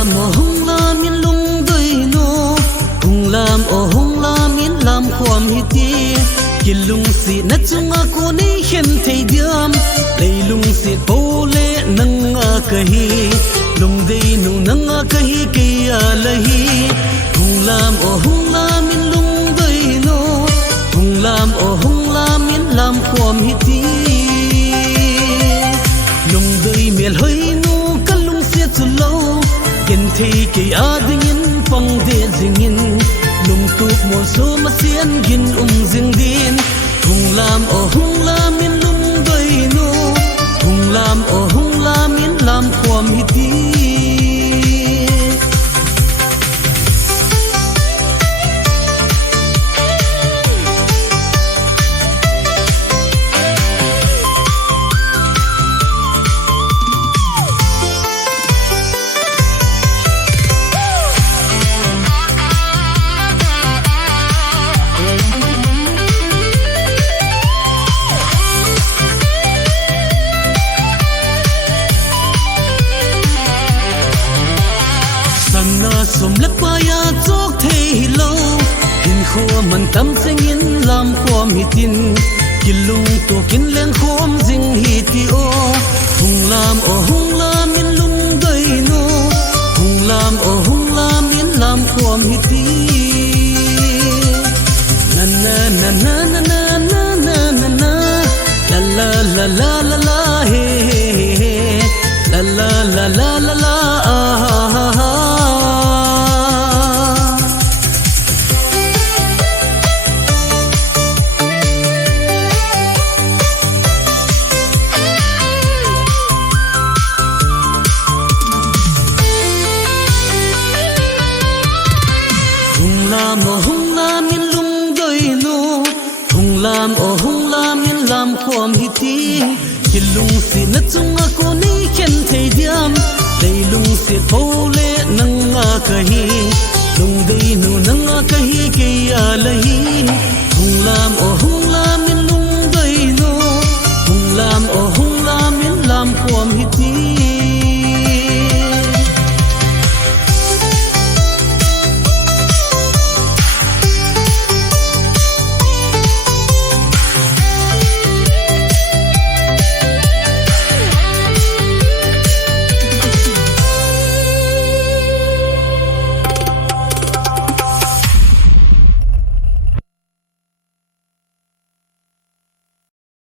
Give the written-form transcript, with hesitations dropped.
lam o hung lam in lung doi no hung lam o hung lam in lam khom hi ti kilung si na chunga ko nei hen thei diam leilung si pole nanga kahi lung dei nu nanga kahi ke alahi hung lam o hung lam in lung doi no hung lam o hung lam in lam khom hi ti lung doi mel hoi nu kalung se chu lo ken thei ke ading in pong de jing in lung tu mo so ma sian gin jing din hung lam o hung lam in lung doi no hung lam o hung lam in lam khom hi ti som lep pa ya chok thei lo in kho man tam seng in lam khom hi tin kilung to kin len khom jing hi ti o hung lam o hung lam in lung doi no hung lam o hung lam in lam khom hi ti na na na na na na na na na la la la la la he he la la la la la la lam o hung lam in lung doi no hung lam o hung lam in lam khom hi ti kilung si na chunga ko nei ken thei diam leilung si pole nanga kahi lung dei nu nanga kahi ke alahi hung lam o hung lam in lung